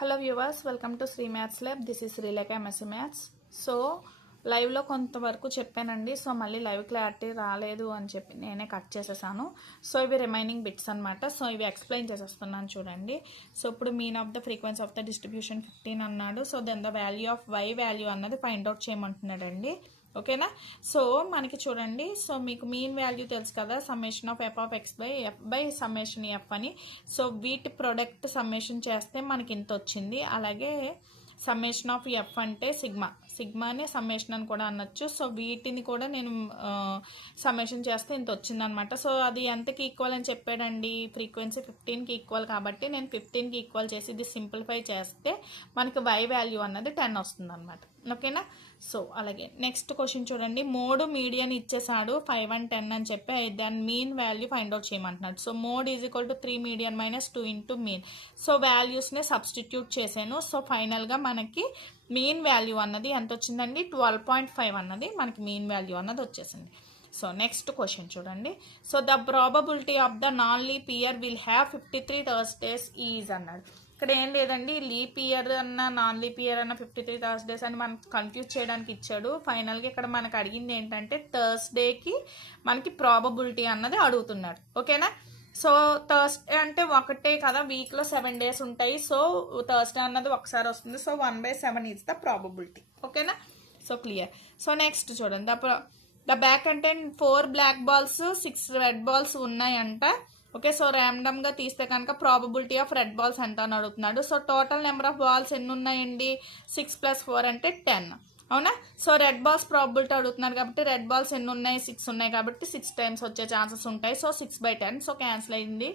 Hello viewers, welcome to Sri maths lab. This is Srilekha MSc maths. So లైవ్లో కొంతవరకు చెప్పానండి. So మళ్ళీ లైవ్ క్లారిటీ రాలేదు అని చెప్పి నేనే కట్ చేసేసాను. సో ఇవి రిమైనింగ్ బిట్స్ అనమాట. సో ఇవి ఎక్స్ప్లెయిన్ చేసేస్తున్నాను చూడండి. సో ఇప్పుడు mean of the frequency of the distribution 15 అన్నాడు. So then the value of y value అన్నది ఫైండ్ అవుట్ చేయమంటున్నాడండి. ఓకేనా. సో మనకి చూడండి, సో మీకు మీన్ వాల్యూ తెలుసు కదా, summation of F of X by F by summation F అని. సో వీటి ప్రొడక్ట్ సమ్మేషన్ చేస్తే మనకి ఇంత వచ్చింది. అలాగే సమ్మేషన్ ఆఫ్ ఎఫ్ అంటే సిగ్మానే సమ్మేషన్ అని కూడా అనొచ్చు. సో వీటిని కూడా నేను సమ్మేషన్ చేస్తే ఇంత వచ్చిందనమాట. సో అది ఎంతకి ఈక్వల్ అని చెప్పాడండి, ఫ్రీక్వెన్సీ 15కి ఈక్వల్ కాబట్టి నేను 15కి ఈక్వల్ చేసి ఇది సింప్లిఫై చేస్తే మనకి వై వాల్యూ అన్నది 10 వస్తుంది అనమాట. ఓకేనా. సో అలాగే నెక్స్ట్ క్వశ్చన్ చూడండి. 3 మీడియన్ ఇచ్చేసాడు 5 and 10 అని చెప్పి దాని మీన్ వాల్యూ ఫైండ్ అవుట్ చేయమంటున్నాడు. So mode is equal to 3 median minus 2 into mean. So వాల్యూస్ని సబ్స్టిట్యూట్ చేశాను. సో ఫైనల్గా మనకి మీన్ వాల్యూ అన్నది ఎంత వచ్చిందండి, 12.5 అన్నది మనకి మీన్ వాల్యూ అన్నది వచ్చేసింది. సో నెక్స్ట్ క్వశ్చన్ చూడండి. So the probability of the non leap year will have 53 Thursdays is అన్నాడు. ఇక్కడ ఏం లేదండి, లీప్ ఇయర్ అన్న నాన్ లీప్ ఇయర్ అన్న 53 థర్స్డేస్ అని మనకు కన్ఫ్యూజ్ చేయడానికి ఇచ్చాడు. ఫైనల్గా ఇక్కడ మనకు అడిగింది ఏంటంటే థర్స్డేకి మనకి ప్రాబబిలిటీ అన్నది అడుగుతున్నాడు. ఓకేనా. సో థర్స్డే అంటే ఒకటే కదా, వీక్లో 7 days ఉంటాయి. సో థర్స్డే అన్నది ఒకసారి వస్తుంది. So 1/7 is the probability. ఓకేనా. So clear. సో నెక్స్ట్ చూడండి, ద బ్యాక్ అంటే 4 black balls 6 red balls ఉన్నాయంట. ఓకే. సో ర్యాండమ్గా తీస్తే కనుక ప్రాబబిలిటీ ఆఫ్ రెడ్ బాల్స్ ఎంత అని అడుగుతున్నాడు. So total number of balls ఎన్ని ఉన్నాయండి, 6 + 4 అంటే 10. అవునా. సో రెడ్ బాల్స్ ప్రాబబిలిటీ అడుగుతున్నారు కాబట్టి రెడ్ బాల్స్ ఎన్ని ఉన్నాయి, 6 ఉన్నాయి కాబట్టి 6 times వచ్చే ఛాన్సెస్ ఉంటాయి. సో 6/10. సో క్యాన్సిల్ అయింది,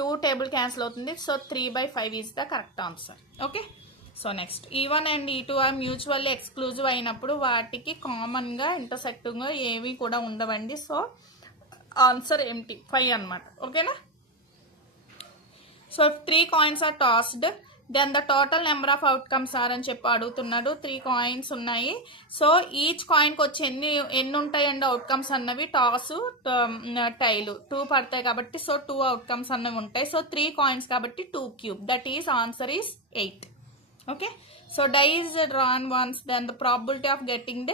2 టేబుల్ క్యాన్సిల్ అవుతుంది. So 3/5 is the correct answer. Okay. So next E1 and E2 are mutually exclusive అయినప్పుడు వాటికి కామన్గా ఇంటర్సెక్టింగ్గా ఏవి కూడా ఉండవండి. సో ఆన్సర్ ఏంటి, 5 అనమాట. ఓకేనా. So 3 coins are tossed then the total number of outcomes are అని చెప్పి అడుగుతున్నాడు. 3 coins ఉన్నాయి. సో ఈచ్ కాయిన్కి వచ్చి ఎన్ని ఉంటాయండి అవుట్కమ్స్ అన్నవి, టాస్ టైలు 2 పడతాయి కాబట్టి సో 2 అవుట్కమ్స్ అన్నవి ఉంటాయి. సో 3 coins కాబట్టి 2 cube, that is answer is 8. Okay. So die is drawn once then the probability of getting the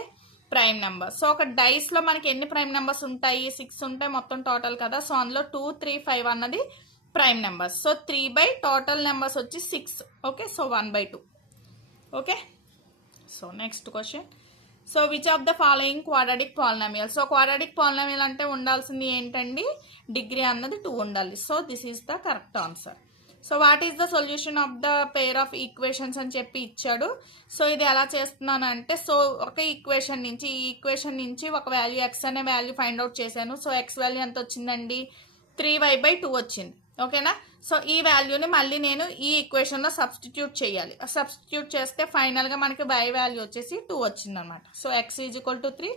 prime number. So ఒక డైస్లో మనకి ఎన్ని ప్రైమ్ నెంబర్స్ ఉంటాయి, 6 ఉంటాయి మొత్తం టోటల్ కదా. సో అందులో 2, 3, 5 అన్నది prime numbers. So 3 total numbers వచ్చి 6. Okay. So 1/2. Okay. So next question. So which of the following quadratic polynomial. So quadratic polynomial అంటే ఉండాల్సింది ఏంటండి, డిగ్రీ అన్నది 2 ఉండాలి. So this is the correct answer. So what is the solution of the pair of equations అని చెప్పి ఇచ్చాడు. So ఇది ఎలా చేస్తున్నాను అంటే, సో ఒక ఈక్వేషన్ నుంచి ఈ ఈక్వేషన్ నుంచి ఒక వాల్యూ ఎక్స్ అనే వాల్యూ ఫైండ్ అవుట్ చేశాను. సో ఎక్స్ వాల్యూ ఎంత వచ్చిందండి, 3y/2 వచ్చింది. ఓకేనా. సో ఈ వాల్యూని మళ్ళీ నేను ఈ ఈక్వేషన్లో సబ్స్టిట్యూట్ చేయాలి. సబ్స్టిట్యూట్ చేస్తే ఫైనల్గా మనకి y వాల్యూ వచ్చేసి 2 వచ్చింది అనమాట. So x is equal to 3,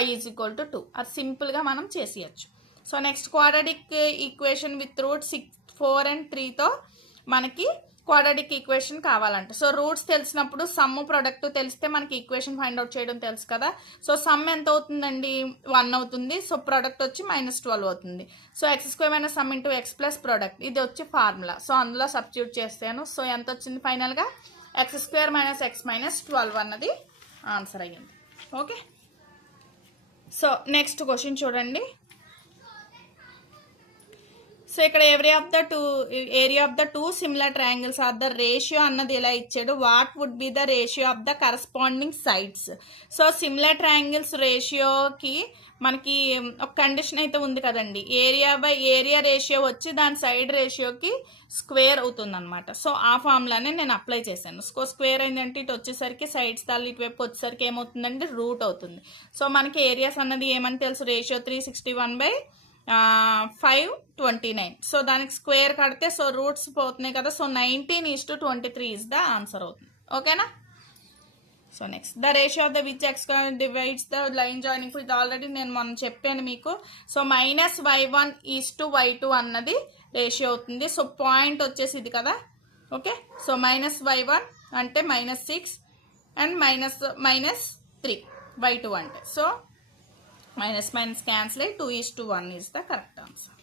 y is equal to 2. అది సింపుల్గా మనం చేసేయచ్చు. So next quadratic equation with root 6, 4 and 3తో మనకి క్వాడ్రాటిక్ ఈక్వేషన్ కావాలంట. సో రూట్స్ తెలిసినప్పుడు సమ్ ప్రొడక్ట్ తెలిస్తే మనకి ఈక్వేషన్ ఫైండ్ అవుట్ చేయడం తెలుసు కదా. సో సమ్ ఎంత అవుతుందండి, 1 అవుతుంది. సో ప్రొడక్ట్ వచ్చి -12 అవుతుంది. So x² - some into x plus product, ఇది వచ్చి ఫార్ములా. సో అందులో సబ్స్టిట్యూట్ చేస్తాను. సో ఎంత వచ్చింది ఫైనల్గా, x² - x - 12 అన్నది ఆన్సర్ అయ్యింది. ఓకే. సో నెక్స్ట్ క్వశ్చన్ చూడండి. సో ఇక్కడ area of the two similar triangles are the ratio అన్నది ఎలా ఇచ్చాడు, what would be the ratio of the corresponding sides. So similar triangles రేషియోకి మనకి ఒక కండిషన్ అయితే ఉంది కదండి, ఏరియా రేషియో వచ్చి దాని సైడ్ రేషియోకి స్క్వేర్ అవుతుంది అనమాట. సో ఆ ఫార్ములానే నేను అప్లై చేశాను. స్క్వేర్ అయిందంటే ఇటు వచ్చేసరికి సైడ్స్ దాని ఇటువైపు వచ్చేసరికి ఏమవుతుందంటే రూట్ అవుతుంది. సో మనకి ఏరియాస్ అన్నది ఏమని తెలుసు, రేషియో 361/529. సో దానికి స్క్వేర్ కడితే సో రూట్స్ పోతున్నాయి కదా. సో 19:23 ఈజ్ ద ఆన్సర్ అవుతుంది. ఓకేనా. So next the ratio of the which X divides the line joining. ఇది ఆల్రెడీ నేను మొన్న చెప్పాను మీకు. సో -y1:y2 అన్నది రేషియో అవుతుంది. సో పాయింట్ వచ్చేసి ఇది కదా. ఓకే. సో -y1 అంటే -6 అండ్ -3y2 అంటే సో మైనస్ క్యాన్సిల్ అయ్యి 2:1 ఈజ్ ద కరెక్ట్ ఆన్సర్.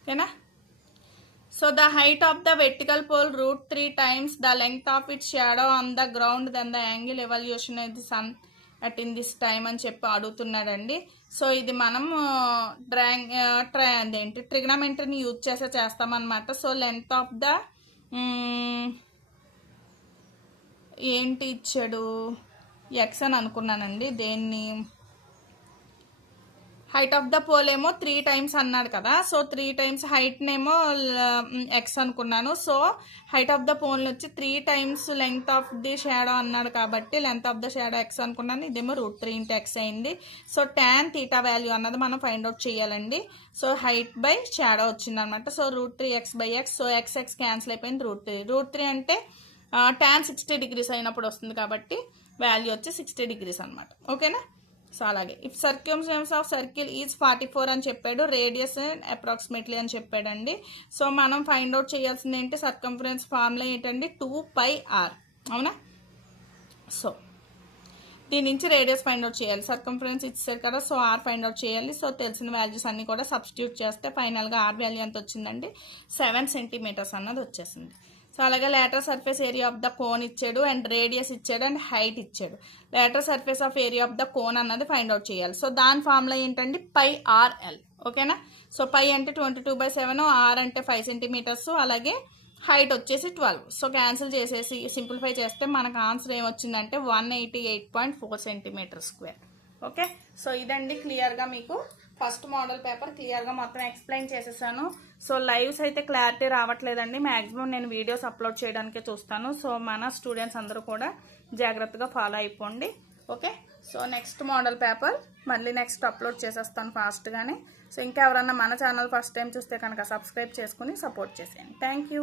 ఓకేనా. So the height of the vertical pole √3 times the length of its shadow on the ground, then the angle evaluation of the sun at in this time అని చెప్పి అడుగుతున్నాడండి. So ఇది మనం అదేంటి ట్రిగ్నోమెట్రీని use చేస్తామన్నమాట. So length of the ఏంటి ఇచ్చాడు, X అని అనుకున్నానండి. దేన్ని హైట్ ఆఫ్ ద పోల్ ఏమో 3 times అన్నాడు కదా. సో 3 times హైట్నేమో ఎక్స్ అనుకున్నాను. So height of the pole వచ్చి 3 times length of the shadow అన్నాడు కాబట్టి length of the shadow x అనుకున్నాను. ఇదేమో √3 × x అయింది. సో tan θ వాల్యూ అన్నది మనం ఫైండ్ అవుట్ చేయాలండి. సో హైట్ బై షాడో వచ్చింది అనమాట. So √3x/x. So x cancel అయిపోయింది. √3 అంటే tan 60 degrees అయినప్పుడు వస్తుంది కాబట్టి వాల్యూ వచ్చి 60 degrees అనమాట. ఓకేనా. సో అలాగే ఇఫ్ సర్క్యూమ్స్టెన్స్ ఆఫ్ సర్కిల్ ఈజ్ 44 అని చెప్పాడు, రేడియస్ అప్రాక్సిమేట్లీ అని చెప్పాడండి. సో మనం ఫైండ్ అవుట్ చేయాల్సింది ఏంటి, సర్కంఫరెన్స్ ఫార్ములా ఏంటండి 2πr. అవునా. సో దీని నుంచి రేడియస్ ఫైండ్ అవుట్ చేయాలి. సర్కంఫరెన్స్ ఇచ్చారు కదా, సో ఆర్ ఫైండ్ అవుట్ చేయాలి. సో తెలిసిన వాల్యూస్ అన్ని కూడా సబ్స్టిట్యూట్ చేస్తే ఫైనల్గా ఆర్ వాల్యూ ఎంత వచ్చిందండి 7 centimeters అన్నది వచ్చేసింది. సో అలాగే lateral surface area of the cone ఇచ్చాడు అండ్ రేడియస్ ఇచ్చాడు అండ్ హైట్ ఇచ్చాడు. Lateral surface of area of the cone అన్నది ఫైండ్ అవుట్ చేయాలి. సో దాని ఫార్ములా ఏంటండి πRL. ఓకేనా. సో π అంటే 22/7, ఆర్ అంటే 5 centimeters, అలాగే హైట్ వచ్చేసి 12. సో క్యాన్సిల్ చేసేసి సింప్లిఫై చేస్తే మనకు ఆన్సర్ ఏమొచ్చిందంటే 188.4 centimeters square. ఓకే. సో ఇదండి క్లియర్గా మీకు ఫస్ట్ మోడల్ పేపర్ క్లియర్గా మొత్తం ఎక్స్ప్లెయిన్ చేసేసాను. సో లైవ్స్ అయితే క్లారిటీ రావట్లేదండి, మ్యాక్సిమం నేను వీడియోస్ అప్లోడ్ చేయడానికే చూస్తాను. సో మన స్టూడెంట్స్ అందరూ కూడా జాగ్రత్తగా ఫాలో అయిపోండి. Okay. So next model paper మళ్ళీ నెక్స్ట్ అప్లోడ్ చేసేస్తాను ఫాస్ట్గానే. సో ఇంకా ఎవరన్నా మన ఛానల్ ఫస్ట్ టైం చూస్తే కనుక సబ్స్క్రైబ్ చేసుకుని సపోర్ట్ చేసేయండి. Thank you.